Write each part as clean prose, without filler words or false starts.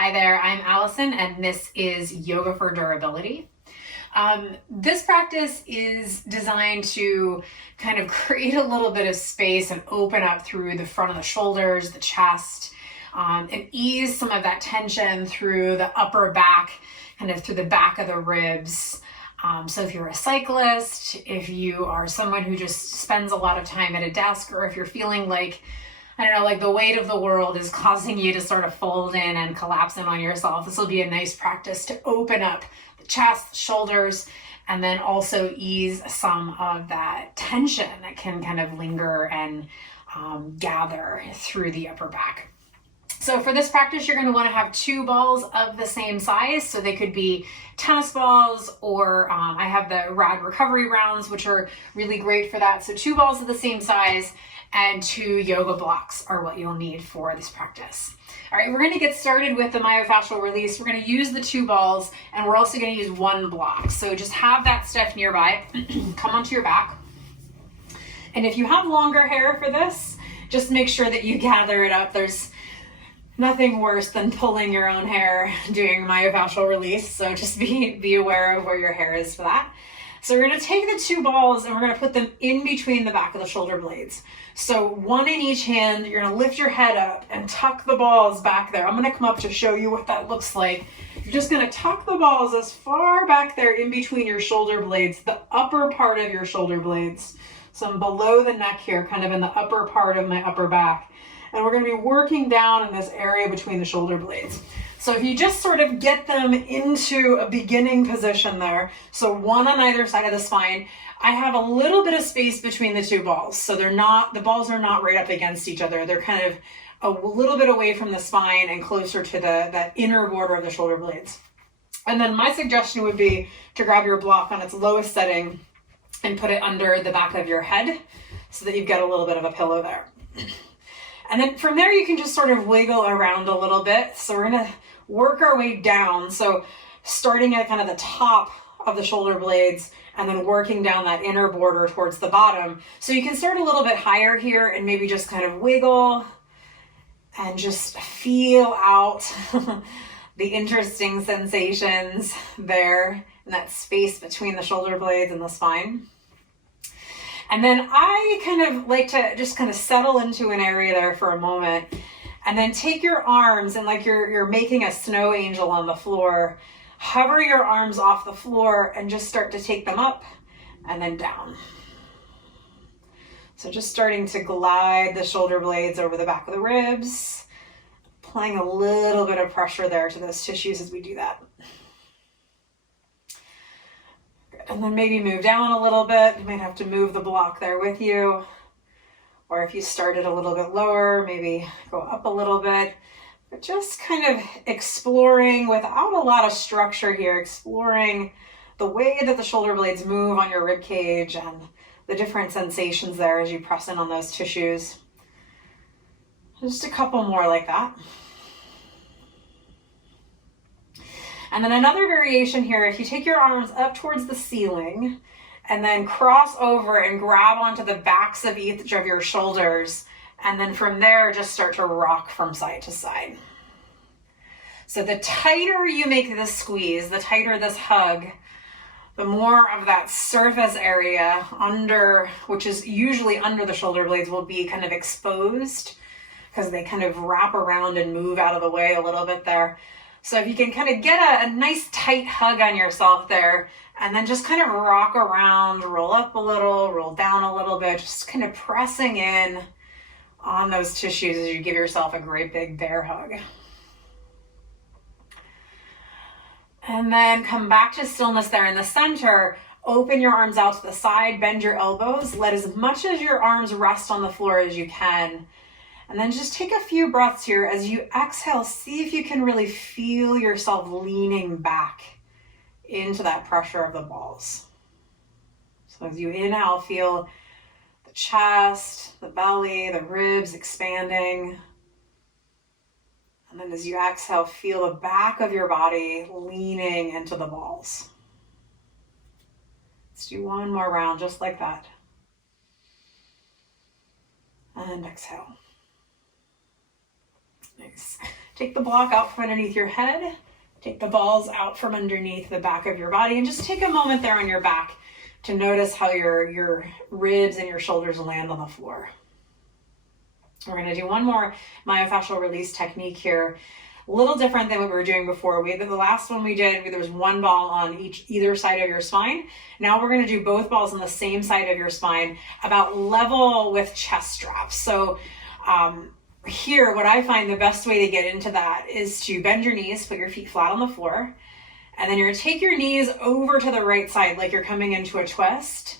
Hi there, I'm Allison, and this is Yoga for Durability. This practice is designed to kind of create a little bit of space and open up through the front of the shoulders, the chest, and ease some of that tension through the upper back, kind of through the back of the ribs. So if you're a cyclist, if you are someone who just spends a lot of time at a desk, or if you're feeling like, I don't know, like the weight of the world is causing you to sort of fold in and collapse in on yourself, this will be a nice practice to open up the chest, shoulders, and then also ease some of that tension that can kind of linger and gather through the upper back. So for this practice, you're going to want to have two balls of the same size. So they could be tennis balls, or I have the rad recovery rounds, which are really great for that. So two balls of the same size and two yoga blocks are what you'll need for this practice. All right, we're going to get started with the myofascial release. We're going to use the two balls, and we're also going to use one block. So just have that stuff nearby. Come onto your back. And if you have longer hair for this, just make sure that you gather it up. There's nothing worse than pulling your own hair doing myofascial release. So just be aware of where your hair is for that. So we're going to take the two balls and we're going to put them in between the back of the shoulder blades. So one in each hand, you're going to lift your head up and tuck the balls back there. I'm going to come up to show you what that looks like. You're just going to tuck the balls as far back there in between your shoulder blades, the upper part of your shoulder blades. So I'm below the neck here, kind of in the upper part of my upper back. And we're going to be working down in this area between the shoulder blades. So if you just sort of get them into a beginning position there, so one on either side of the spine, I have a little bit of space between the two balls. So the balls are not right up against each other. They're kind of a little bit away from the spine and closer to that inner border of the shoulder blades. And then my suggestion would be to grab your block on its lowest setting and put it under the back of your head so that you've got a little bit of a pillow there. And then from there, you can just sort of wiggle around a little bit. So we're going to work our way down. So starting at kind of the top of the shoulder blades and then working down that inner border towards the bottom. So you can start a little bit higher here and maybe just kind of wiggle and just feel out the interesting sensations there in that space between the shoulder blades and the spine. And then I kind of like to just kind of settle into an area there for a moment, and then take your arms and like you're making a snow angel on the floor, hover your arms off the floor and just start to take them up and then down. So just starting to glide the shoulder blades over the back of the ribs, applying a little bit of pressure there to those tissues as we do that. And then maybe move down a little bit. You might have to move the block there with you. Or if you started a little bit lower, maybe go up a little bit. But just kind of exploring without a lot of structure here, exploring the way that the shoulder blades move on your rib cage and the different sensations there as you press in on those tissues. Just a couple more like that. And then another variation here, if you take your arms up towards the ceiling and then cross over and grab onto the backs of each of your shoulders, and then from there, just start to rock from side to side. So the tighter you make this squeeze, the tighter this hug, the more of that surface area under, which is usually under the shoulder blades, will be kind of exposed because they kind of wrap around and move out of the way a little bit there. So if you can kind of get a nice tight hug on yourself there, and then just kind of rock around, roll up a little, roll down a little bit, just kind of pressing in on those tissues as you give yourself a great big bear hug. And then come back to stillness there in the center. Open your arms out to the side, bend your elbows, let as much of your arms rest on the floor as you can. And then just take a few breaths here. As you exhale, see if you can really feel yourself leaning back into that pressure of the balls. So as you inhale, feel the chest, the belly, the ribs expanding. And then as you exhale, feel the back of your body leaning into the balls. Let's do one more round just like that. And exhale. Nice. Take the block out from underneath your head. Take the balls out from underneath the back of your body, and just take a moment there on your back to notice how your ribs and your shoulders land on the floor. We're going to do one more myofascial release technique here. A little different than what we were doing before. The last one we did, there was one ball on either side of your spine. Now we're going to do both balls on the same side of your spine, about level with chest straps. So here, what I find the best way to get into that is to bend your knees, put your feet flat on the floor, and then you're going to take your knees over to the right side like you're coming into a twist.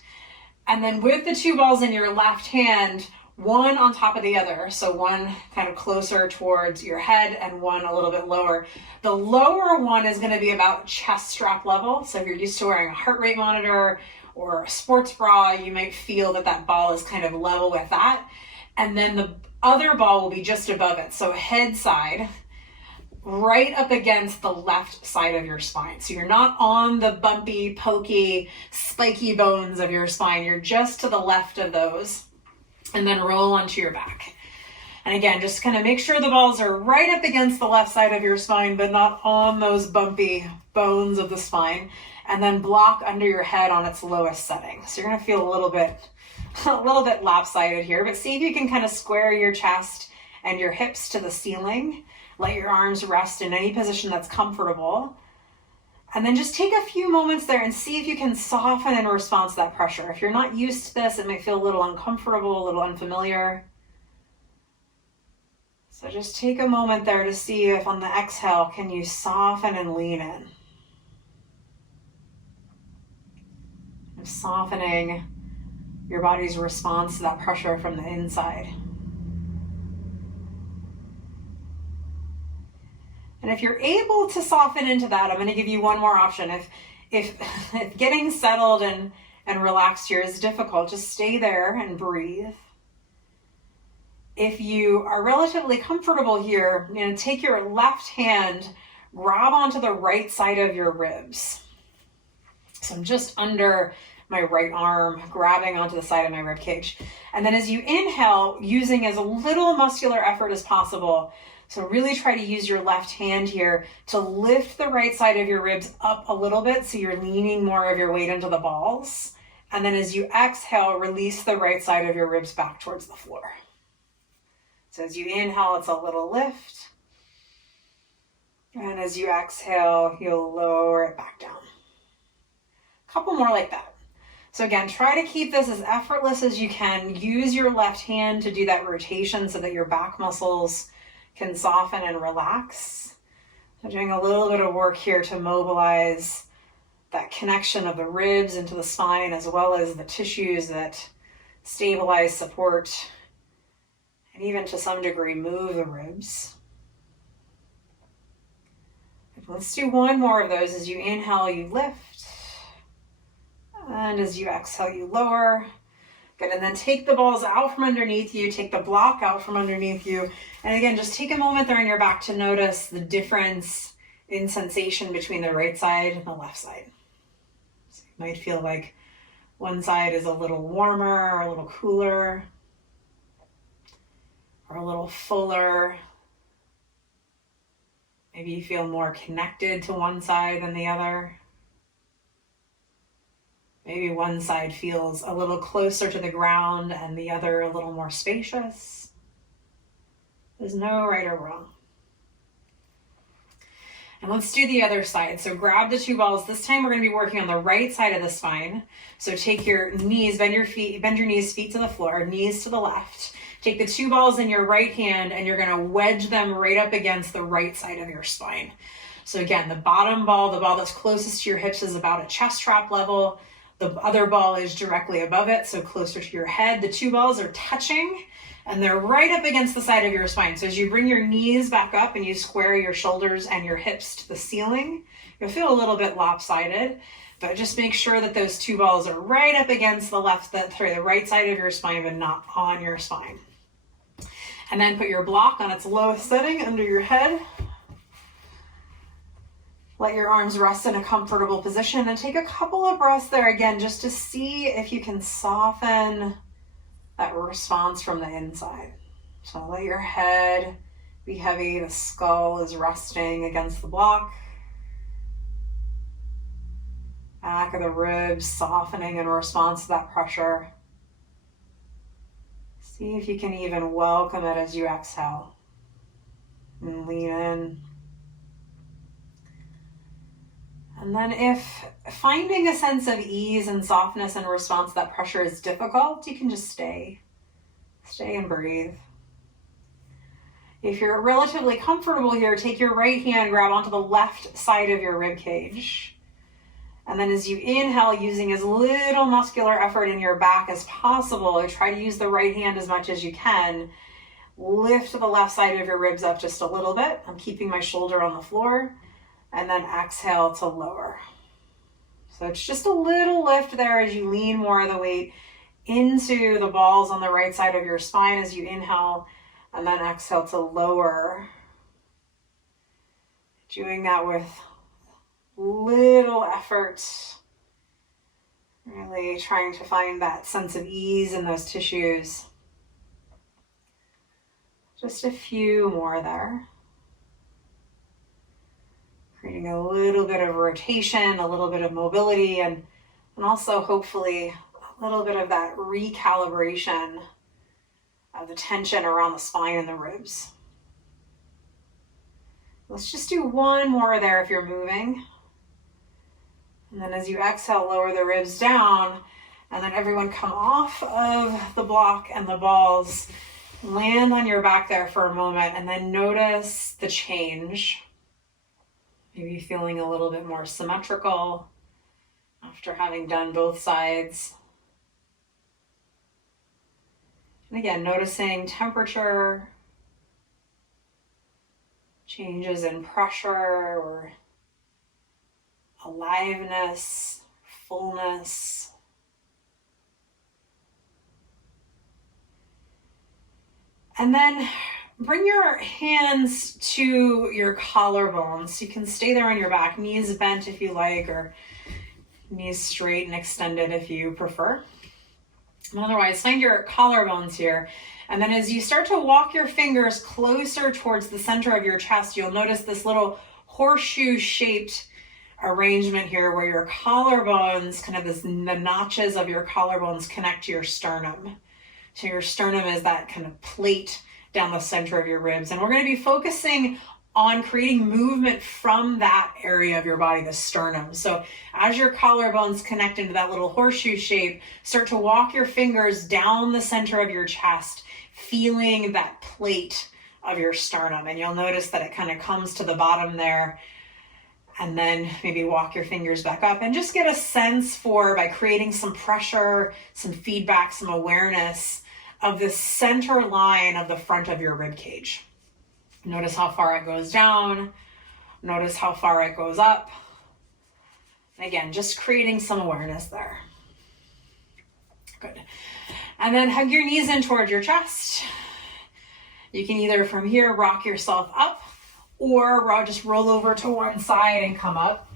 And then with the two balls in your left hand, one on top of the other, so one kind of closer towards your head and one a little bit lower. The lower one is going to be about chest strap level. So if you're used to wearing a heart rate monitor or a sports bra, you might feel that that ball is kind of level with that. And then the other ball will be just above it. So head side, right up against the left side of your spine. So you're not on the bumpy, pokey, spiky bones of your spine. You're just to the left of those. And then roll onto your back. And again, just kind of make sure the balls are right up against the left side of your spine, but not on those bumpy bones of the spine. And then block under your head on its lowest setting. So you're going to feel a little bit lopsided here, but see if you can kind of square your chest and your hips to the ceiling. Let your arms rest in any position that's comfortable. And then just take a few moments there and see if you can soften in response to that pressure. If you're not used to this, it may feel a little uncomfortable, a little unfamiliar. So just take a moment there to see if on the exhale, can you soften and lean in. Softening your body's response to that pressure from the inside. And if you're able to soften into that, I'm going to give you one more option. If getting settled and relaxed here is difficult, just stay there and breathe. If you are relatively comfortable here, take your left hand, grab onto the right side of your ribs. So I'm just under my right arm, grabbing onto the side of my rib cage. And then as you inhale, using as little muscular effort as possible. So really try to use your left hand here to lift the right side of your ribs up a little bit so you're leaning more of your weight into the balls. And then as you exhale, release the right side of your ribs back towards the floor. So as you inhale, it's a little lift. And as you exhale, you'll lower it back down. A couple more like that. So again, try to keep this as effortless as you can. Use your left hand to do that rotation so that your back muscles can soften and relax. So doing a little bit of work here to mobilize that connection of the ribs into the spine, as well as the tissues that stabilize, support, and even to some degree move the ribs. Let's do one more of those. As you inhale, you lift. And as you exhale, you lower. Good, and then take the balls out from underneath you, take the block out from underneath you. And again, just take a moment there on your back to notice the difference in sensation between the right side and the left side. So you might feel like one side is a little warmer or a little cooler or a little fuller. Maybe you feel more connected to one side than the other. Maybe one side feels a little closer to the ground and the other a little more spacious. There's no right or wrong. And let's do the other side. So grab the two balls. This time we're going to be working on the right side of the spine. So take your knees, bend your knees, feet to the floor, knees to the left. Take the two balls in your right hand and you're going to wedge them right up against the right side of your spine. So again, the bottom ball, the ball that's closest to your hips, is about a chest strap level. The other ball is directly above it, so closer to your head. The two balls are touching and they're right up against the side of your spine. So as you bring your knees back up and you square your shoulders and your hips to the ceiling, you'll feel a little bit lopsided, but just make sure that those two balls are right up against the right side of your spine, but not on your spine. And then put your block on its lowest setting under your head. Let your arms rest in a comfortable position and take a couple of breaths there again, just to see if you can soften that response from the inside. So let your head Be heavy. The skull is resting against the block. Back of the ribs softening in response to that pressure. See if you can even welcome it as you exhale. And lean in. And then if finding a sense of ease and softness in response to that pressure is difficult, you can just stay. Stay and breathe. If you're relatively comfortable here, take your right hand, grab onto the left side of your rib cage. And then as you inhale, using as little muscular effort in your back as possible, try to use the right hand as much as you can. Lift the left side of your ribs up just a little bit. I'm keeping my shoulder on the floor. And then exhale to lower. So it's just a little lift there as you lean more of the weight into the balls on the right side of your spine as you inhale, and then exhale to lower. Doing that with little effort. Really trying to find that sense of ease in those tissues. Just a few more there. Creating a little bit of rotation, a little bit of mobility, and also hopefully a little bit of that recalibration of the tension around the spine and the ribs. Let's just do one more there if you're moving. And then as you exhale, lower the ribs down, and then everyone come off of the block and the balls. Land on your back there for a moment, and then notice the change. Maybe feeling a little bit more symmetrical after having done both sides. And again, noticing temperature, changes in pressure or aliveness, fullness. And then bring your hands to your collarbones. You can stay there on your back, knees bent if you like, or knees straight and extended if you prefer. And otherwise, find your collarbones here. And then as you start to walk your fingers closer towards the center of your chest, you'll notice this little horseshoe-shaped arrangement here where your collarbones, the notches of your collarbones connect to your sternum. So your sternum is that kind of plate down the center of your ribs. And we're going to be focusing on creating movement from that area of your body, the sternum. So as your collarbones connect into that little horseshoe shape, start to walk your fingers down the center of your chest, feeling that plate of your sternum. And you'll notice that it kind of comes to the bottom there. And then maybe walk your fingers back up and just get a sense for, by creating some pressure, some feedback, some awareness of the center line of the front of your rib cage. Notice how far it goes down. Notice how far it goes up. And again, just creating some awareness there. Good. And then hug your knees in toward your chest. You can either from here rock yourself up or just roll over to one side and come up.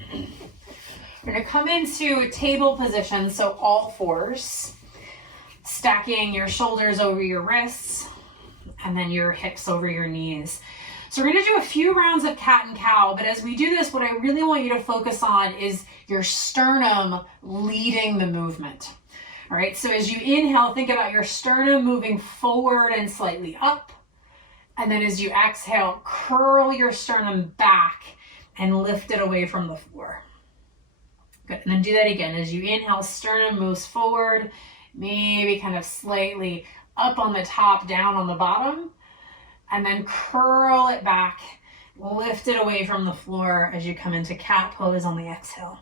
We're going to come into table position, so all fours. Stacking your shoulders over your wrists and then your hips over your knees. So we're going to do a few rounds of cat and cow, but as we do this, what I really want you to focus on is your sternum leading the movement. All right, so as you inhale, think about your sternum moving forward and slightly up. And then as you exhale, curl your sternum back and lift it away from the floor. Good, and then do that again. As you inhale, sternum moves forward, maybe kind of slightly up on the top, down on the bottom, and then curl it back, lift it away from the floor as you come into cat pose on the exhale.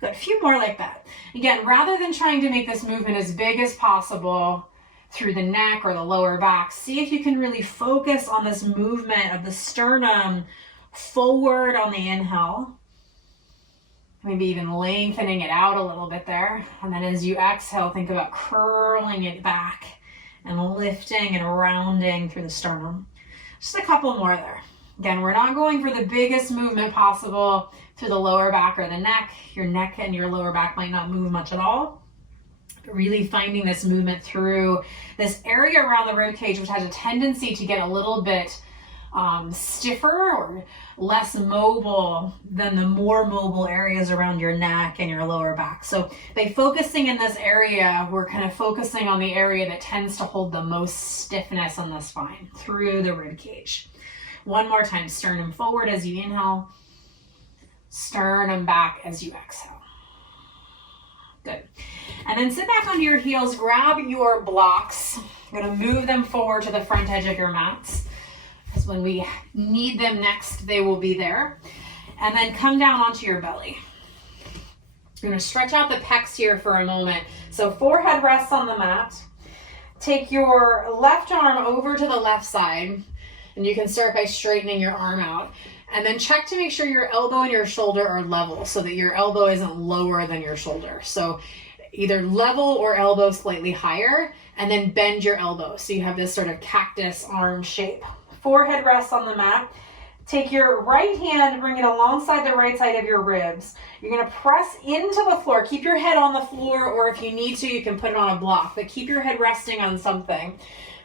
Good, a few more like that. Again, rather than trying to make this movement as big as possible through the neck or the lower back, see if you can really focus on this movement of the sternum forward on the inhale. Maybe even lengthening it out a little bit there. And then as you exhale, think about curling it back and lifting and rounding through the sternum. Just a couple more there. Again, we're not going for the biggest movement possible through the lower back or the neck. Your neck and your lower back might not move much at all. But really finding this movement through this area around the rib cage, which has a tendency to get a little bit stiffer or less mobile than the more mobile areas around your neck and your lower back. So by focusing in this area, we're kind of focusing on the area that tends to hold the most stiffness on the spine through the rib cage. One more time, sternum forward as you inhale, sternum back as you exhale. Good. And then sit back onto your heels, grab your blocks. I'm going to move them forward to the front edge of your mats, because when we need them next, they will be there. And then come down onto your belly. You're going to stretch out the pecs here for a moment. So forehead rests on the mat. Take your left arm over to the left side, and you can start by straightening your arm out. And then check to make sure your elbow and your shoulder are level so that your elbow isn't lower than your shoulder. So either level or elbow slightly higher, and then bend your elbow so you have this sort of cactus arm shape. Forehead rests on the mat. Take your right hand, bring it alongside the right side of your ribs. You're going to press into the floor. Keep your head on the floor, or if you need to, you can put it on a block, but keep your head resting on something.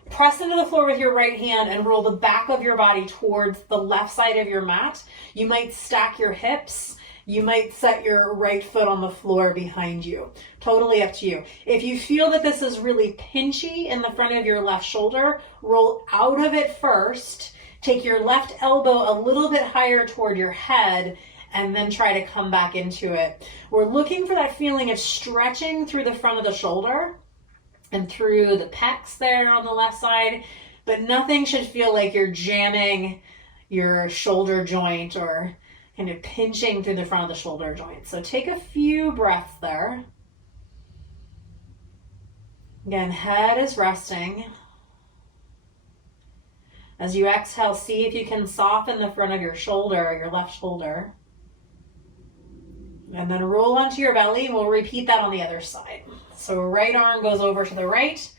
Press into the floor with your right hand and roll the back of your body towards the left side of your mat. You might stack your hips. You might set your right foot on the floor behind you. Totally up to you. If you feel that this is really pinchy in the front of your left shoulder, roll out of it first. Take your left elbow a little bit higher toward your head, and then try to come back into it. We're looking for that feeling of stretching through the front of the shoulder and through the pecs there on the left side, but nothing should feel like you're jamming your shoulder joint or kind of pinching through the front of the shoulder joint. So take a few breaths there. Again, head is resting. As you exhale, see if you can soften the front of your shoulder, your left shoulder. And then roll onto your belly, and we'll repeat that on the other side. So right arm goes over to the right,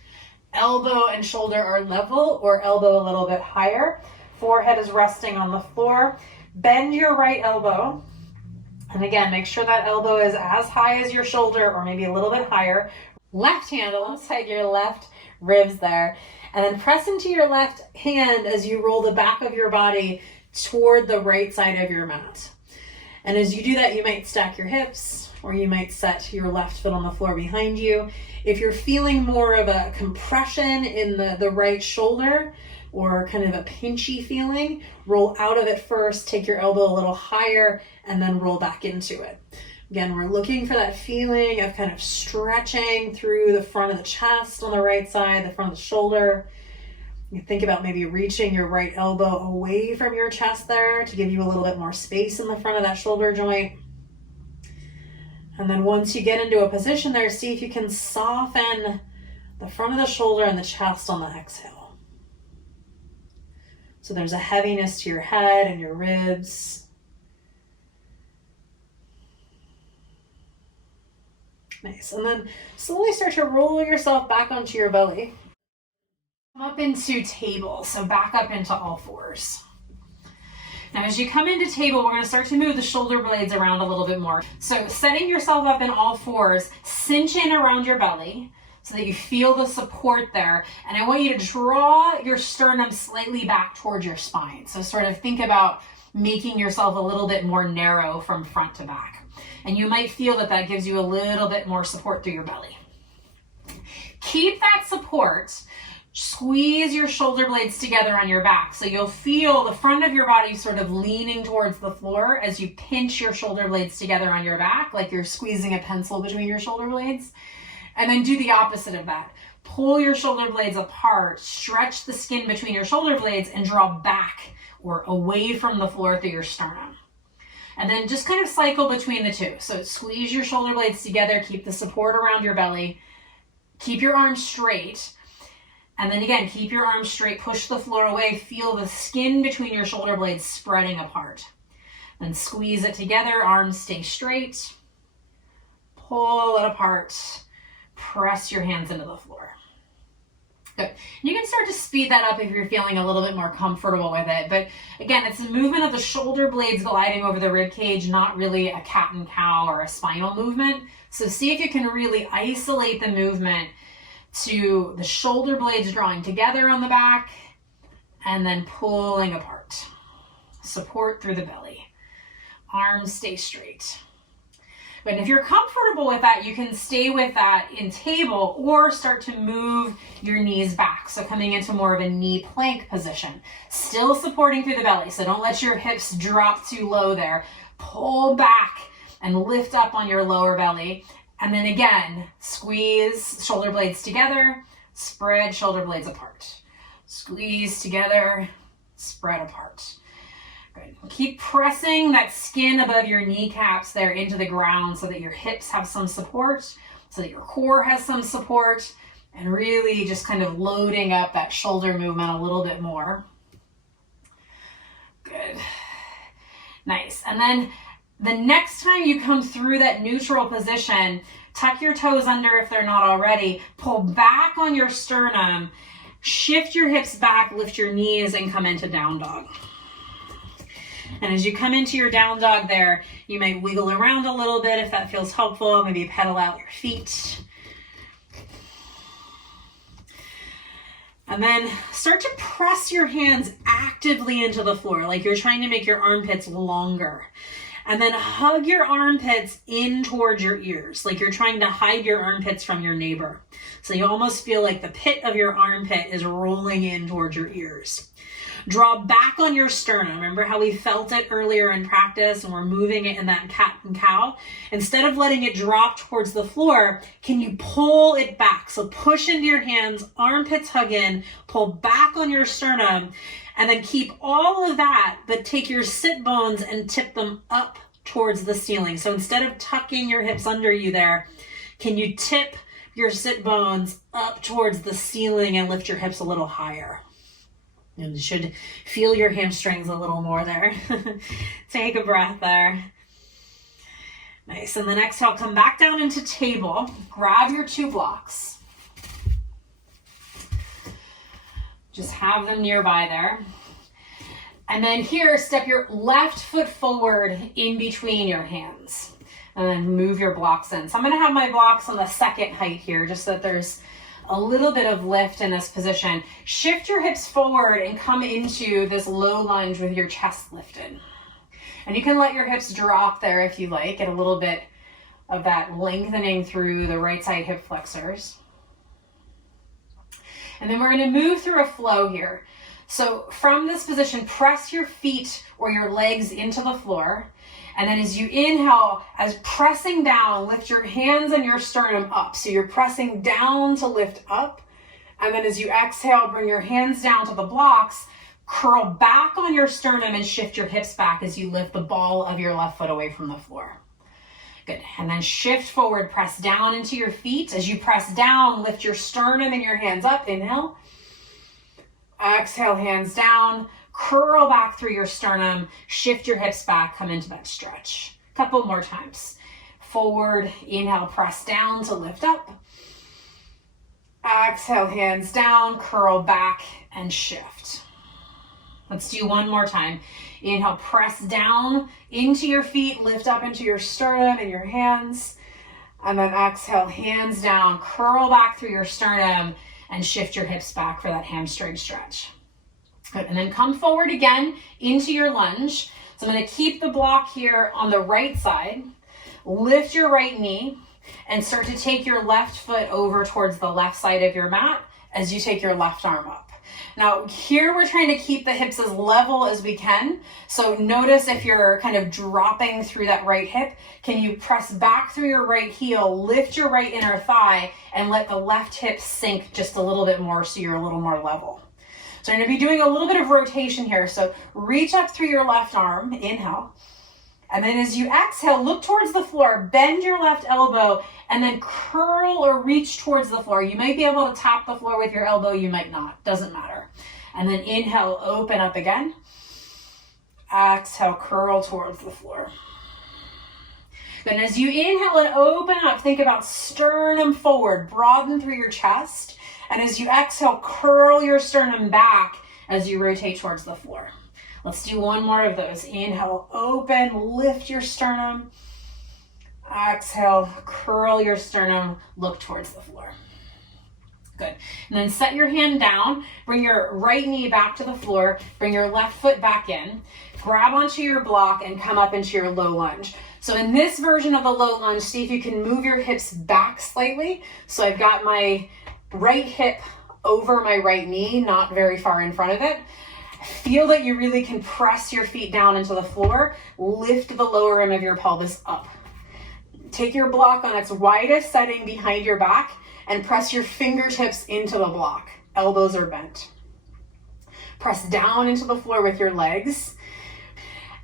elbow and shoulder are level or elbow a little bit higher. Forehead is resting on the floor. Bend your right elbow. And again, make sure that elbow is as high as your shoulder or maybe a little bit higher. Left hand alongside your left ribs there. And then press into your left hand as you roll the back of your body toward the right side of your mat. And as you do that, you might stack your hips, or you might set your left foot on the floor behind you. If you're feeling more of a compression in the right shoulder or kind of a pinchy feeling, roll out of it first, take your elbow a little higher, and then roll back into it. Again, we're looking for that feeling of kind of stretching through the front of the chest on the right side, the front of the shoulder. You think about maybe reaching your right elbow away from your chest there to give you a little bit more space in the front of that shoulder joint. And then once you get into a position there, see if you can soften the front of the shoulder and the chest on the exhale. So there's a heaviness to your head and your ribs. Nice. And then slowly start to roll yourself back onto your belly. Come up into table, so back up into all fours. Now as you come into table, we're going to start to move the shoulder blades around a little bit more. So setting yourself up in all fours, cinch in around your belly so that you feel the support there. And I want you to draw your sternum slightly back towards your spine. So sort of think about making yourself a little bit more narrow from front to back. And you might feel that that gives you a little bit more support through your belly. Keep that support. Squeeze your shoulder blades together on your back. So you'll feel the front of your body sort of leaning towards the floor as you pinch your shoulder blades together on your back, like you're squeezing a pencil between your shoulder blades. And then do the opposite of that. Pull your shoulder blades apart, stretch the skin between your shoulder blades, and draw back or away from the floor through your sternum. And then just kind of cycle between the two. So squeeze your shoulder blades together, keep the support around your belly, keep your arms straight. And then again, keep your arms straight, push the floor away, feel the skin between your shoulder blades spreading apart. Then squeeze it together, arms stay straight, pull it apart, press your hands into the floor. Good. You can start to speed that up if you're feeling a little bit more comfortable with it. But again, it's the movement of the shoulder blades gliding over the rib cage, not really a cat and cow or a spinal movement. So see if you can really isolate the movement to the shoulder blades drawing together on the back and then pulling apart. support through the belly. Arms stay straight. But if you're comfortable with that, you can stay with that in table or start to move your knees back. So coming into more of a knee plank position, still supporting through the belly. So don't let your hips drop too low there. Pull back and lift up on your lower belly. And then again, squeeze shoulder blades together, spread shoulder blades apart. Squeeze together, spread apart. Good. Keep pressing that skin above your kneecaps there into the ground so that your hips have some support, so that your core has some support, and really just kind of loading up that shoulder movement a little bit more. Good. Nice. And then the next time you come through that neutral position, tuck your toes under if they're not already, pull back on your sternum, shift your hips back, lift your knees, and come into down dog. And as you come into your down dog there, you might wiggle around a little bit if that feels helpful. Maybe pedal out your feet. And then start to press your hands actively into the floor, like you're trying to make your armpits longer. And then hug your armpits in towards your ears, like you're trying to hide your armpits from your neighbor. So you almost feel like the pit of your armpit is rolling in towards your ears. Draw back on your sternum. Remember how we felt it earlier in practice and we're moving it in that cat and cow? Instead of letting it drop towards the floor, can you pull it back? So push into your hands, armpits hug in, pull back on your sternum, and then keep all of that, but take your sit bones and tip them up towards the ceiling. So instead of tucking your hips under you there, can you tip your sit bones up towards the ceiling and lift your hips a little higher? And you should feel your hamstrings a little more there. Take a breath there. Nice. And then exhale, come back down into table. Grab your 2 blocks. Just have them nearby there. And then here, step your left foot forward in between your hands. And then move your blocks in. So I'm going to have my blocks on the second height here, just so that there's a little bit of lift in this position. Shift your hips forward and come into this low lunge with your chest lifted. And you can let your hips drop there if you like. Get a little bit of that lengthening through the right side hip flexors. And then we're going to move through a flow here. So from this position, press your feet or your legs into the floor. And then as you inhale, as pressing down, lift your hands and your sternum up. So you're pressing down to lift up. And then as you exhale, bring your hands down to the blocks, curl back on your sternum and shift your hips back as you lift the ball of your left foot away from the floor. Good. And then shift forward, press down into your feet. As you press down, lift your sternum and your hands up. Inhale. Exhale, hands down. Curl back through your sternum, shift your hips back, come into that stretch. Couple more times. Forward, inhale, press down to lift up. Exhale, hands down, curl back and shift. Let's do one more time. Inhale, press down into your feet, lift up into your sternum and your hands. And then exhale, hands down, curl back through your sternum and shift your hips back for that hamstring stretch. Good. And then come forward again into your lunge. So I'm going to keep the block here on the right side. Lift your right knee and start to take your left foot over towards the left side of your mat as you take your left arm up. Now here we're trying to keep the hips as level as we can. So notice if you're kind of dropping through that right hip, can you press back through your right heel, lift your right inner thigh, and let the left hip sink just a little bit more so you're a little more level. So you're going to be doing a little bit of rotation here. So reach up through your left arm, inhale. And then as you exhale, look towards the floor, bend your left elbow, and then curl or reach towards the floor. You might be able to tap the floor with your elbow, you might not, doesn't matter. And then inhale, open up again. Exhale, curl towards the floor. Then as you inhale and open up, think about sternum forward, broaden through your chest. And as you exhale, curl your sternum back as you rotate towards the floor. Let's do one more of those. Inhale, open, lift your sternum. Exhale, curl your sternum, look towards the floor. Good. And then set your hand down, bring your right knee back to the floor, bring your left foot back in, grab onto your block and come up into your low lunge. So in this version of the low lunge, see if you can move your hips back slightly. So I've got my right hip over my right knee, not very far in front of it. Feel that you really can press your feet down into the floor, lift the lower rim of your pelvis up. Take your block on its widest setting behind your back and press your fingertips into the block. Elbows are bent. Press down into the floor with your legs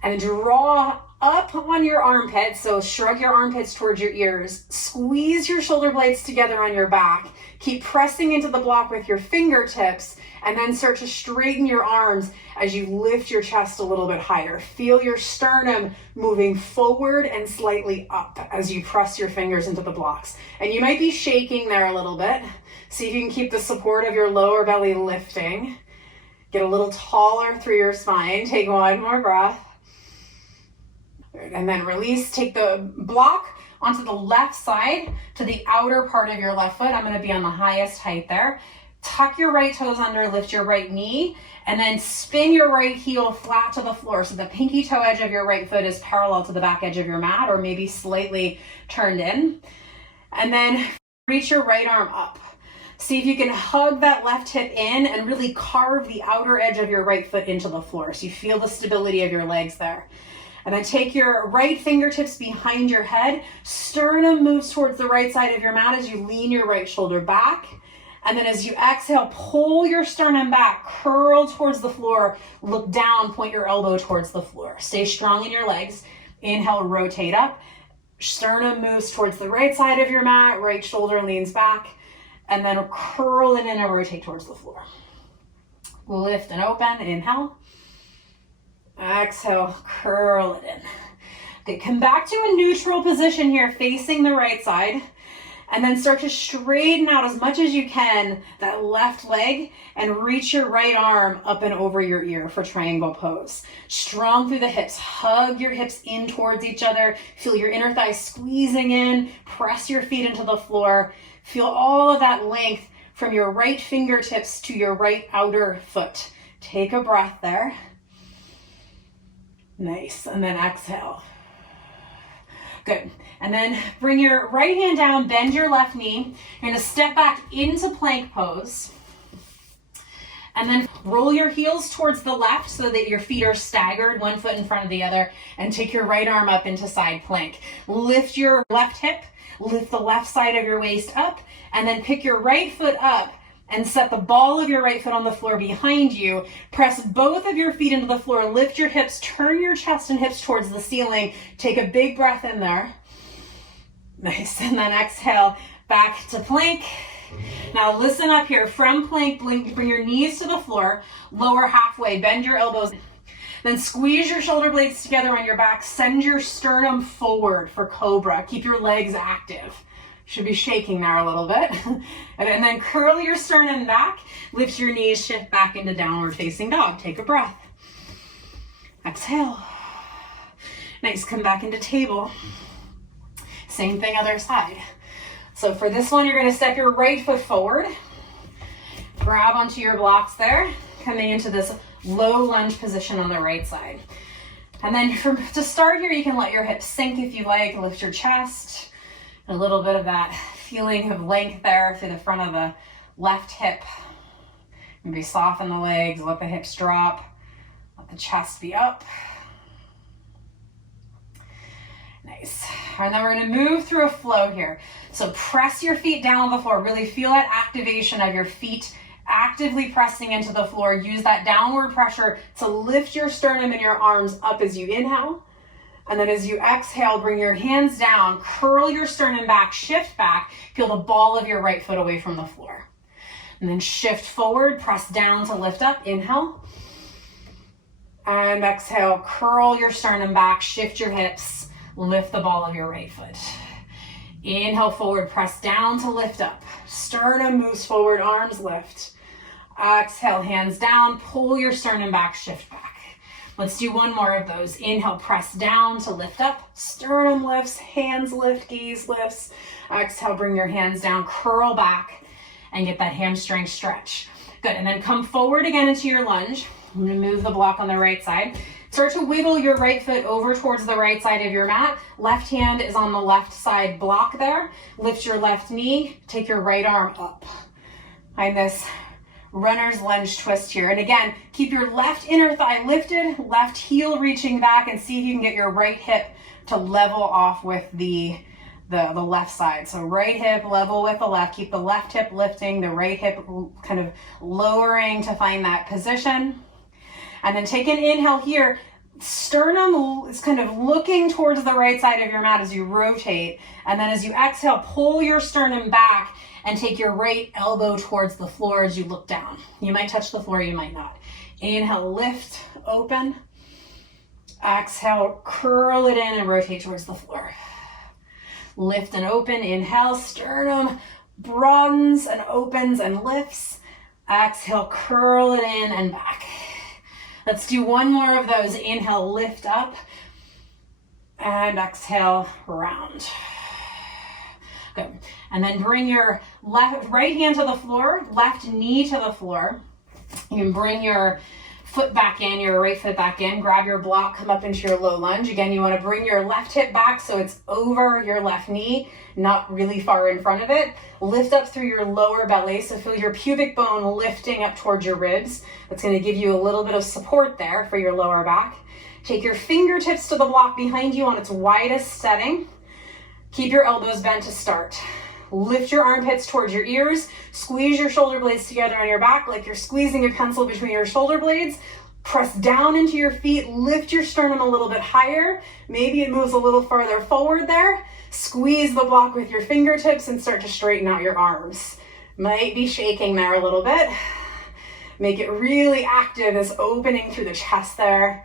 and draw up on your armpits. So shrug your armpits towards your ears. Squeeze your shoulder blades together on your back. Keep pressing into the block with your fingertips and then start to straighten your arms as you lift your chest a little bit higher. Feel your sternum moving forward and slightly up as you press your fingers into the blocks. And you might be shaking there a little bit. See if you can keep the support of your lower belly lifting. Get a little taller through your spine. Take one more breath. And then release. Take the block onto the left side to the outer part of your left foot. I'm going to be on the highest height there. Tuck your right toes under, lift your right knee, and then spin your right heel flat to the floor. So the pinky toe edge of your right foot is parallel to the back edge of your mat, or maybe slightly turned in. And then reach your right arm up. See if you can hug that left hip in and really carve the outer edge of your right foot into the floor. So you feel the stability of your legs there. And then take your right fingertips behind your head. Sternum moves towards the right side of your mat as you lean your right shoulder back. And then as you exhale, pull your sternum back, curl towards the floor, look down, point your elbow towards the floor. Stay strong in your legs. Inhale, rotate up. Sternum moves towards the right side of your mat, right shoulder leans back, and then curl it in and rotate towards the floor. Lift and open, inhale. Exhale, curl it in. Okay, come back to a neutral position here, facing the right side. And then start to straighten out as much as you can that left leg and reach your right arm up and over your ear for triangle pose. Strong through the hips. Hug your hips in towards each other. Feel your inner thighs squeezing in. Press your feet into the floor. Feel all of that length from your right fingertips to your right outer foot. Take a breath there. Nice. And then exhale. Good. And then bring your right hand down, bend your left knee. You're going to step back into plank pose. And then roll your heels towards the left so that your feet are staggered, one foot in front of the other, and take your right arm up into side plank. Lift your left hip, lift the left side of your waist up, and then pick your right foot up and set the ball of your right foot on the floor behind you. Press both of your feet into the floor, lift your hips, turn your chest and hips towards the ceiling. Take a big breath in there. Nice. And then exhale back to plank. Now listen up here. From plank, bring your knees to the floor, lower halfway, bend your elbows. Then squeeze your shoulder blades together on your back. Send your sternum forward for cobra. Keep your legs active. Should be shaking there a little bit. And then curl your sternum back, lift your knees, shift back into downward facing dog. Take a breath. Exhale. Nice, come back into table. Same thing other side. So for this one, you're gonna step your right foot forward, grab onto your blocks there, coming into this low lunge position on the right side. And then to start here, you can let your hips sink if you like, lift your chest. A little bit of that feeling of length there through the front of the left hip. Maybe soften the legs, let the hips drop, let the chest be up. Nice. And then we're going to move through a flow here. So press your feet down on the floor. Really feel that activation of your feet actively pressing into the floor. Use that downward pressure to lift your sternum and your arms up as you inhale. And then as you exhale, bring your hands down, curl your sternum back, shift back, feel the ball of your right foot away from the floor. And then shift forward, press down to lift up, inhale. And exhale, curl your sternum back, shift your hips, lift the ball of your right foot. Inhale forward, press down to lift up. Sternum moves forward, arms lift. Exhale, hands down, pull your sternum back, shift back. Let's do one more of those. Inhale, press down to lift up. Sternum lifts, hands lift, gaze lifts. Exhale, bring your hands down, curl back. and get that hamstring stretch. Good, and then come forward again into your lunge. I'm gonna move the block on the right side. Start to wiggle your right foot over towards the right side of your mat. Left hand is on the left side block there. Lift your left knee, take your right arm up. Find this runner's lunge twist here. And again, keep your left inner thigh lifted, left heel reaching back, and see if you can get your right hip to level off with the left side. So right hip level with the left. Keep the left hip lifting, the right hip kind of lowering to find that position. And then take an inhale here. Sternum is kind of looking towards the right side of your mat as you rotate. And then as you exhale, pull your sternum back and take your right elbow towards the floor as you look down. You might touch the floor, you might not. Inhale, lift, open. Exhale, curl it in and rotate towards the floor. Lift and open. Inhale, sternum broadens and opens and lifts. Exhale, curl it in and back. Let's do one more of those. Inhale, lift up, and exhale, round. Good. And then bring your right hand to the floor, left knee to the floor. You can bring your foot back in, your right foot back in, grab your block, come up into your low lunge. Again, you want to bring your left hip back so it's over your left knee, not really far in front of it. Lift up through your lower belly, so feel your pubic bone lifting up towards your ribs. That's going to give you a little bit of support there for your lower back. Take your fingertips to the block behind you on its widest setting. Keep your elbows bent to start. Lift your armpits towards your ears. Squeeze your shoulder blades together on your back like you're squeezing a pencil between your shoulder blades. Press down into your feet. Lift your sternum a little bit higher. Maybe it moves a little farther forward there. Squeeze the block with your fingertips and start to straighten out your arms. Might be shaking there a little bit. Make it really active, this opening through the chest there.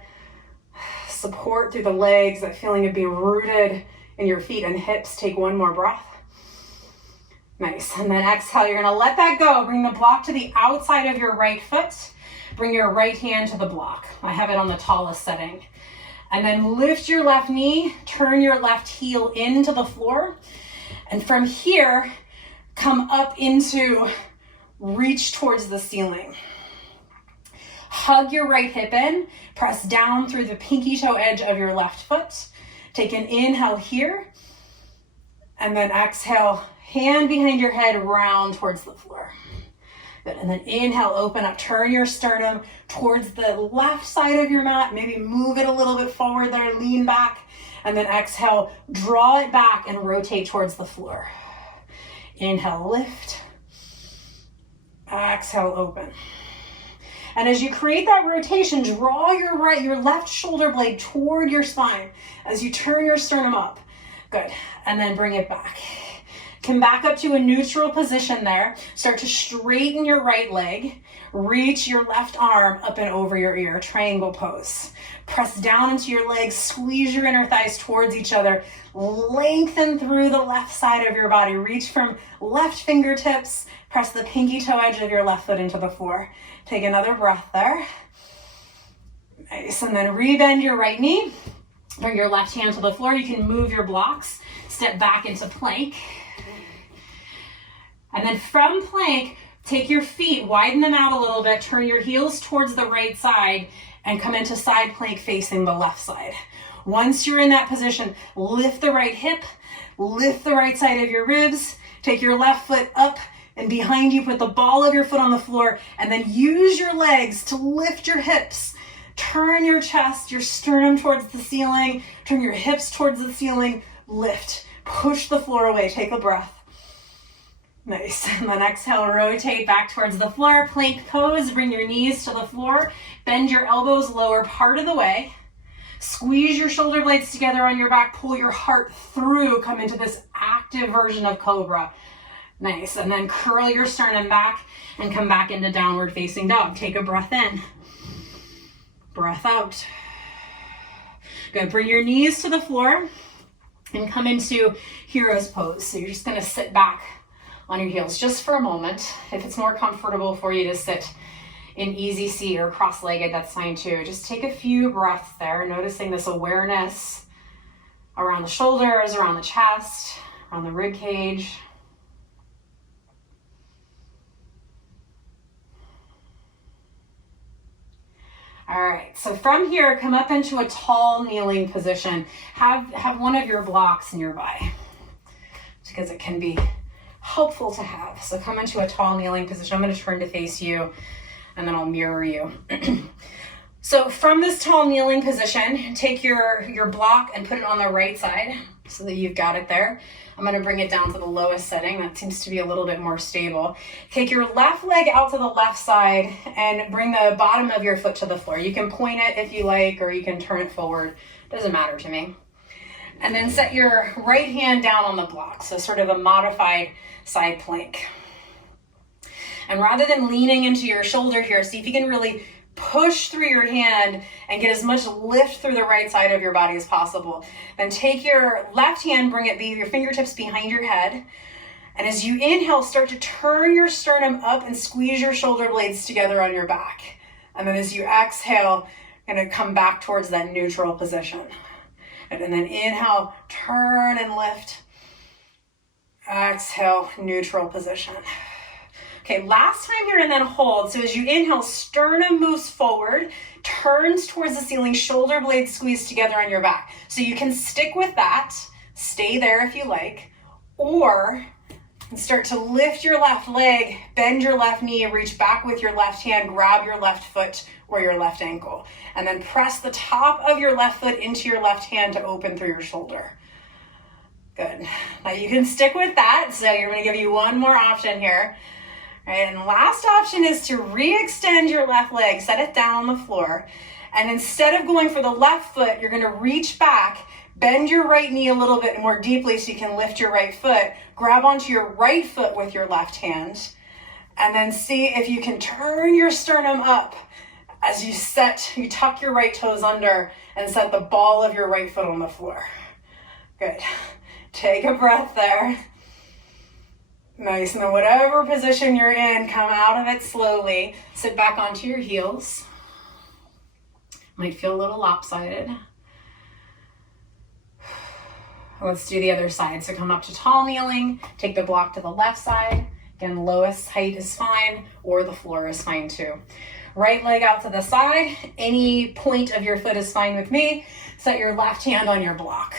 Support through the legs, that feeling of being rooted in your feet and hips. Take one more breath. Nice. And then exhale, you're going to let that go. Bring the block to the outside of your right foot. Bring your right hand to the block. I have it on the tallest setting. And then lift your left knee, turn your left heel into the floor. And from here, come up into reach towards the ceiling. Hug your right hip in, press down through the pinky toe edge of your left foot. Take an inhale here, and then exhale, hand behind your head, round towards the floor. Good, and then inhale, open up, turn your sternum towards the left side of your mat, maybe move it a little bit forward there, lean back, and then exhale, draw it back and rotate towards the floor. Inhale, lift, exhale, open. And as you create that rotation, draw your left shoulder blade toward your spine as you turn your sternum up. Good. And then bring it back. Come back up to a neutral position there. Start to straighten your right leg. Reach your left arm up and over your ear, triangle pose. Press down into your legs, squeeze your inner thighs towards each other. Lengthen through the left side of your body. Reach from left fingertips. Press the pinky toe edge of your left foot into the floor. Take another breath there. Nice, and then rebend your right knee. Bring your left hand to the floor. You can move your blocks. Step back into plank. And then from plank, take your feet, widen them out a little bit, turn your heels towards the right side, and come into side plank facing the left side. Once you're in that position, lift the right hip, lift the right side of your ribs, take your left foot up and behind you, put the ball of your foot on the floor, and then use your legs to lift your hips. Turn your chest, your sternum towards the ceiling, turn your hips towards the ceiling, lift, push the floor away, take a breath. Nice, and then exhale, rotate back towards the floor, plank pose, bring your knees to the floor, bend your elbows lower part of the way, squeeze your shoulder blades together on your back, pull your heart through, come into this active version of cobra. Nice, and then curl your sternum back and come back into downward facing dog. Take a breath in, breath out. Good, bring your knees to the floor and come into hero's pose. So you're just gonna sit back on your heels just for a moment. If it's more comfortable for you to sit in easy seat or cross-legged, that's fine too. Just take a few breaths there, noticing this awareness around the shoulders, around the chest, around the rib cage. All right, so from here, come up into a tall kneeling position. Have one of your blocks nearby because it can be helpful to have. So come into a tall kneeling position. I'm going to turn to face you and then I'll mirror you. So from this tall kneeling position, take your block and put it on the right side so that you've got it there. I'm going to bring it down to the lowest setting. That seems to be a little bit more stable. Take your left leg out to the left side and bring the bottom of your foot to the floor. You can point it if you like, or you can turn it forward. Doesn't matter to me. And then set your right hand down on the block. So sort of a modified side plank. And rather than leaning into your shoulder here, see if you can really push through your hand and get as much lift through the right side of your body as possible. Then take your left hand, bring it, your fingertips behind your head. And as you inhale, start to turn your sternum up and squeeze your shoulder blades together on your back. And then as you exhale, you're going to come back towards that neutral position. And then inhale, turn and lift. Exhale, neutral position. Okay, last time here and then hold. So as you inhale, sternum moves forward, turns towards the ceiling, shoulder blades squeeze together on your back. So you can stick with that, stay there if you like, or start to lift your left leg, bend your left knee, reach back with your left hand, grab your left foot or your left ankle, and then press the top of your left foot into your left hand to open through your shoulder. Good. Now you can stick with that. So you're going to give you one more option here. Right, and last option is to re-extend your left leg, set it down on the floor, and instead of going for the left foot, you're going to reach back, bend your right knee a little bit more deeply so you can lift your right foot, grab onto your right foot with your left hand, and then see if you can turn your sternum up as you tuck your right toes under and set the ball of your right foot on the floor. Good. Take a breath there. Nice, and then whatever position you're in, come out of it slowly. Sit back onto your heels. Might feel a little lopsided. Let's do the other side. So come up to tall kneeling, take the block to the left side. Again, lowest height is fine, or the floor is fine too. Right leg out to the side. Any point of your foot is fine with me. Set your left hand on your block.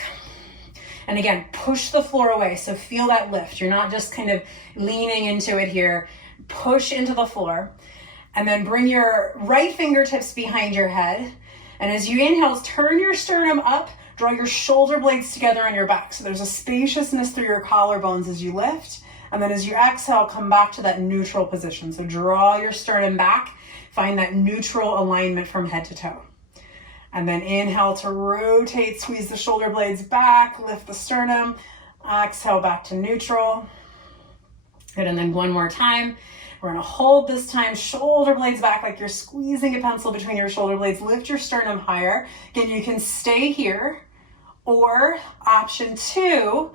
And again, push the floor away. So feel that lift. You're not just kind of leaning into it here. Push into the floor. And then bring your right fingertips behind your head. And as you inhale, turn your sternum up. Draw your shoulder blades together on your back. So there's a spaciousness through your collarbones as you lift. And then as you exhale, come back to that neutral position. So draw your sternum back. Find that neutral alignment from head to toe. And then inhale to rotate, squeeze the shoulder blades back, lift the sternum, exhale back to neutral. Good, and then one more time. We're gonna hold this time, shoulder blades back like you're squeezing a pencil between your shoulder blades. Lift your sternum higher. Again, you can stay here, or option two,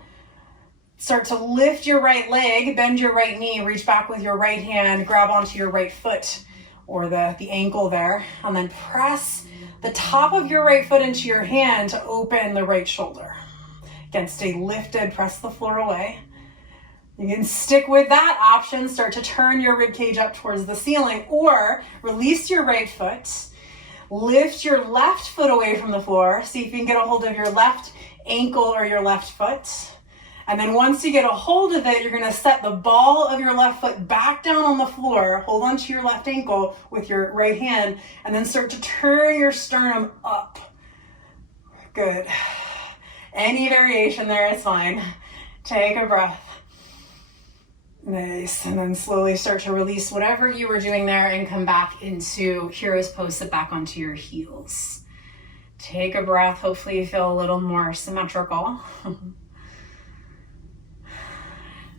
start to lift your right leg, bend your right knee, reach back with your right hand, grab onto your right foot or the ankle there, and then press the top of your right foot into your hand to open the right shoulder. Again, stay lifted, press the floor away. You can stick with that option, start to turn your rib cage up towards the ceiling, or release your right foot, lift your left foot away from the floor, see if you can get a hold of your left ankle or your left foot. And then once you get a hold of it, you're gonna set the ball of your left foot back down on the floor, hold onto your left ankle with your right hand, and then start to turn your sternum up. Good. Any variation there is fine. Take a breath. Nice, and then slowly start to release whatever you were doing there and come back into hero's pose, sit back onto your heels. Take a breath, hopefully you feel a little more symmetrical.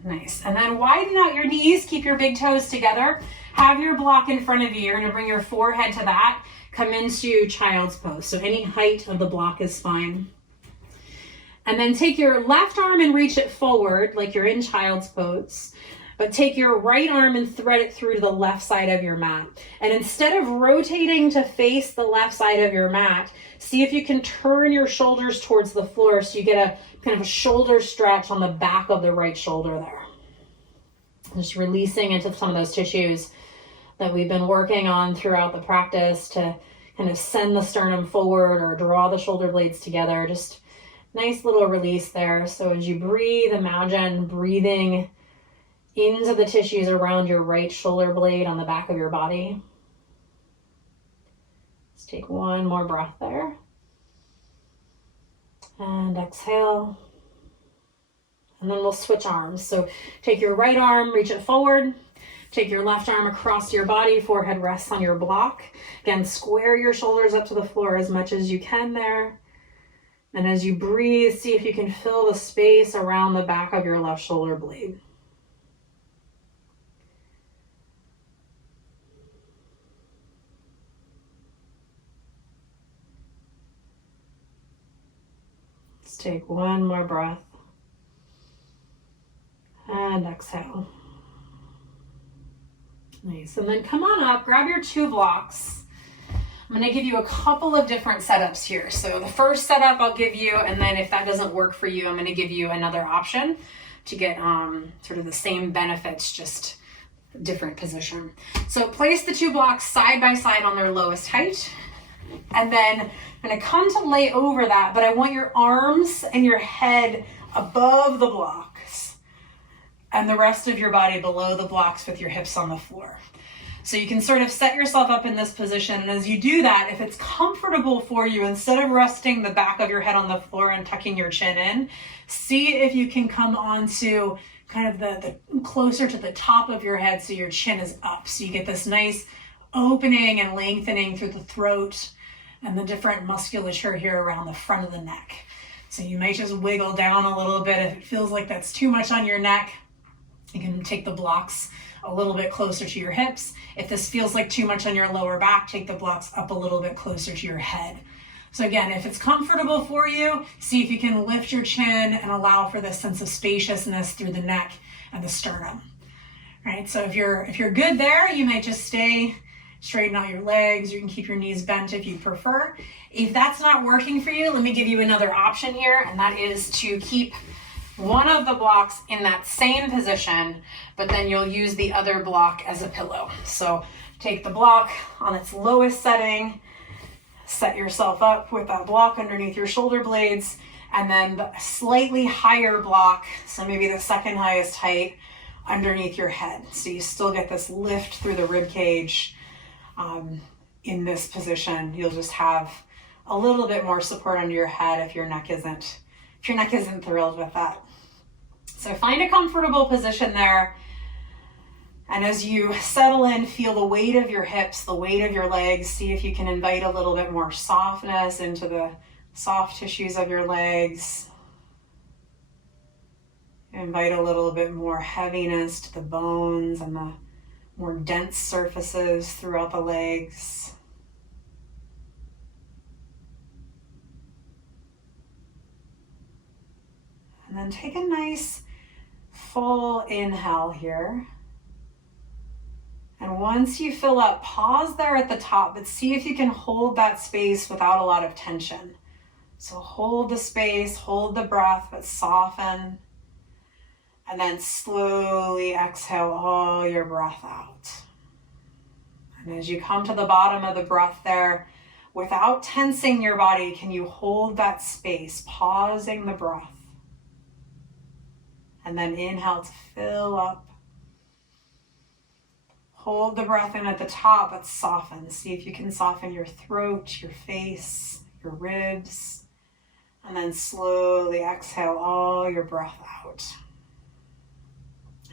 Nice, and then widen out your knees, keep your big toes together. Have your block in front of you. You're gonna bring your forehead to that. Come into child's pose. So any height of the block is fine. And then take your left arm and reach it forward like you're in child's pose. But take your right arm and thread it through to the left side of your mat. And instead of rotating to face the left side of your mat, see if you can turn your shoulders towards the floor so you get a kind of a shoulder stretch on the back of the right shoulder there. Just releasing into some of those tissues that we've been working on throughout the practice to kind of send the sternum forward or draw the shoulder blades together. Just nice little release there. So as you breathe, imagine breathing into the tissues around your right shoulder blade on the back of your body. Let's take one more breath there. And exhale. And then we'll switch arms. So take your right arm, reach it forward. Take your left arm across your body, forehead rests on your block. Again, square your shoulders up to the floor as much as you can there. And as you breathe, see if you can fill the space around the back of your left shoulder blade. Let's take one more breath. And exhale. Nice. And then come on up, grab your 2 blocks. I'm going to give you a couple of different setups here. So the first setup I'll give you, and then if that doesn't work for you, I'm going to give you another option to get sort of the same benefits, just different position. So place the 2 blocks side by side on their lowest height. And then I'm going to come to lay over that, but I want your arms and your head above the blocks and the rest of your body below the blocks with your hips on the floor. So you can sort of set yourself up in this position. And as you do that, if it's comfortable for you, instead of resting the back of your head on the floor and tucking your chin in, see if you can come onto kind of the closer to the top of your head so your chin is up. So you get this nice opening and lengthening through the throat and the different musculature here around the front of the neck. So you might just wiggle down a little bit. If it feels like that's too much on your neck, you can take the blocks a little bit closer to your hips. If this feels like too much on your lower back, take the blocks up a little bit closer to your head. So again, if it's comfortable for you, see if you can lift your chin and allow for this sense of spaciousness through the neck and the sternum. All right, so if you're good there, you might just straighten out your legs. You can keep your knees bent if you prefer. If that's not working for you, let me give you another option here, and that is to keep one of the blocks in that same position, but then you'll use the other block as a pillow. So take the block on its lowest setting, set yourself up with that block underneath your shoulder blades, and then the slightly higher block, so maybe the second highest height, underneath your head. So you still get this lift through the rib cage. In this position, you'll just have a little bit more support under your head if your neck isn't thrilled with that. So find a comfortable position there. And as you settle in, feel the weight of your hips, the weight of your legs. See if you can invite a little bit more softness into the soft tissues of your legs. Invite a little bit more heaviness to the bones and the more dense surfaces throughout the legs. And then take a nice full inhale here. And once you fill up, pause there at the top, but see if you can hold that space without a lot of tension. So hold the space, hold the breath, but soften. And then slowly exhale all your breath out. And as you come to the bottom of the breath there, without tensing your body, can you hold that space, pausing the breath? And then inhale to fill up. Hold the breath in at the top, but soften. See if you can soften your throat, your face, your ribs. And then slowly exhale all your breath out.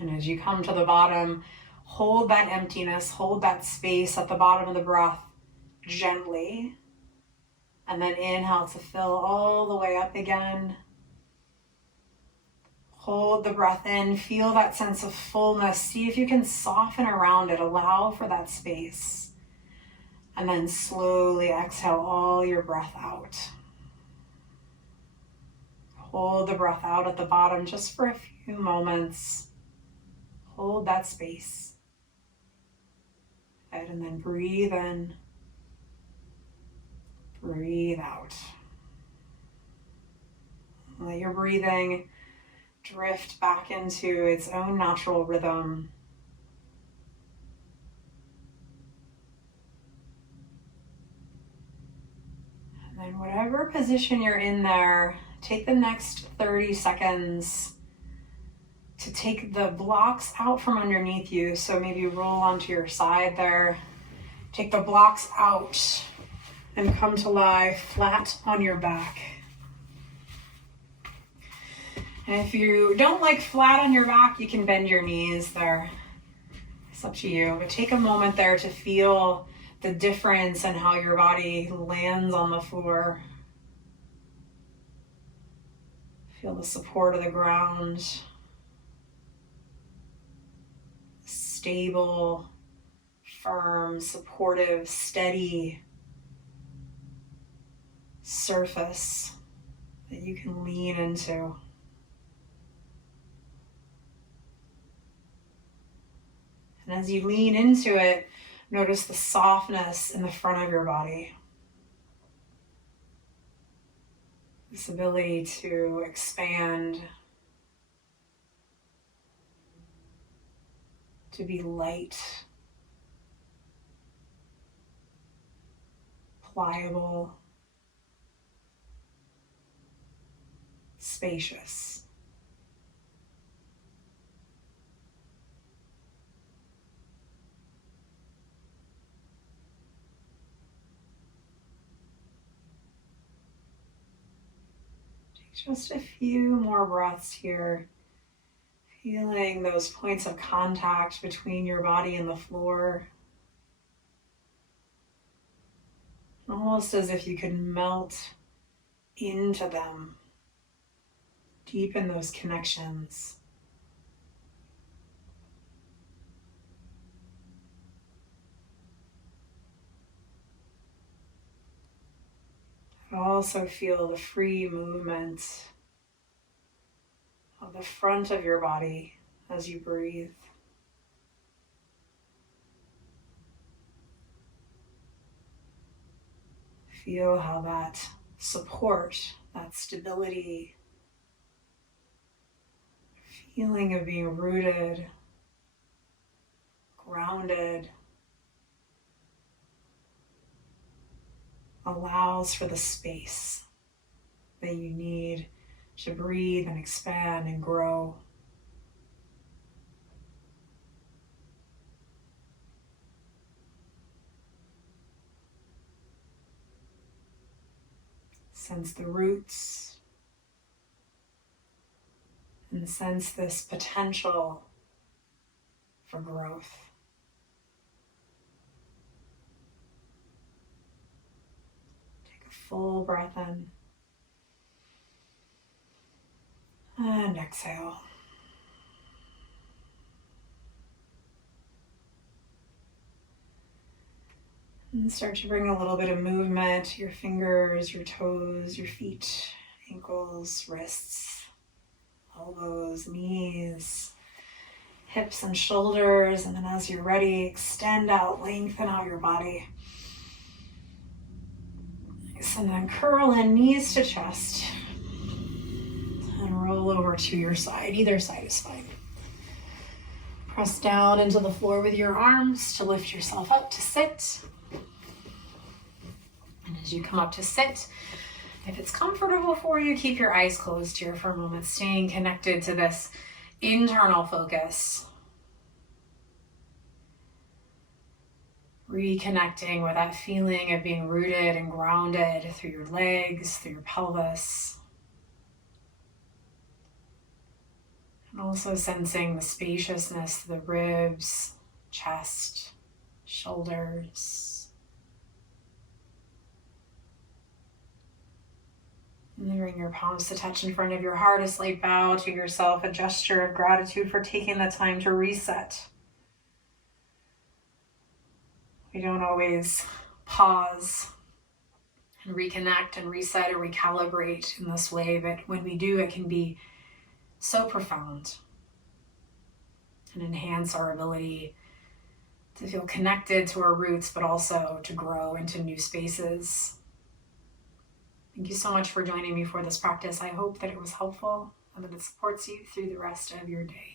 And as you come to the bottom, hold that emptiness, hold that space at the bottom of the breath gently. And then inhale to fill all the way up again. Hold the breath in, feel that sense of fullness. See if you can soften around it, allow for that space. And then slowly exhale all your breath out. Hold the breath out at the bottom just for a few moments. Hold that space. And then breathe in, breathe out. Let your breathing drift back into its own natural rhythm. And then whatever position you're in there, take the next 30 seconds to take the blocks out from underneath you. So maybe roll onto your side there. Take the blocks out and come to lie flat on your back. And if you don't like flat on your back, you can bend your knees there. It's up to you. But take a moment there to feel the difference in how your body lands on the floor. Feel the support of the ground. Stable, firm, supportive, steady surface that you can lean into. And as you lean into it, notice the softness in the front of your body. This ability to expand, to be light, pliable, spacious. Just a few more breaths here, feeling those points of contact between your body and the floor. Almost as if you could melt into them, deepen those connections. Also feel the free movement of the front of your body as you breathe. Feel how that support, that stability, feeling of being rooted, grounded, allows for the space that you need to breathe and expand and grow. Sense the roots and sense this potential for growth. Full breath in and exhale. And start to bring a little bit of movement to your fingers, your toes, your feet, ankles, wrists, elbows, knees, hips and shoulders. And then as you're ready, extend out, lengthen out your body. And then curl in, knees to chest, and roll over to your side. Either side is fine. Press down into the floor with your arms to lift yourself up to sit. And as you come up to sit, if it's comfortable for you, keep your eyes closed here for a moment, staying connected to this internal focus. Reconnecting with that feeling of being rooted and grounded through your legs, through your pelvis. And also sensing the spaciousness of the ribs, chest, shoulders. And then bring your palms to touch in front of your heart, a slight bow to yourself, a gesture of gratitude for taking the time to reset. We don't always pause and reconnect and reset or recalibrate in this way, but when we do, it can be so profound and enhance our ability to feel connected to our roots, but also to grow into new spaces. Thank you so much for joining me for this practice. I hope that it was helpful and that it supports you through the rest of your day.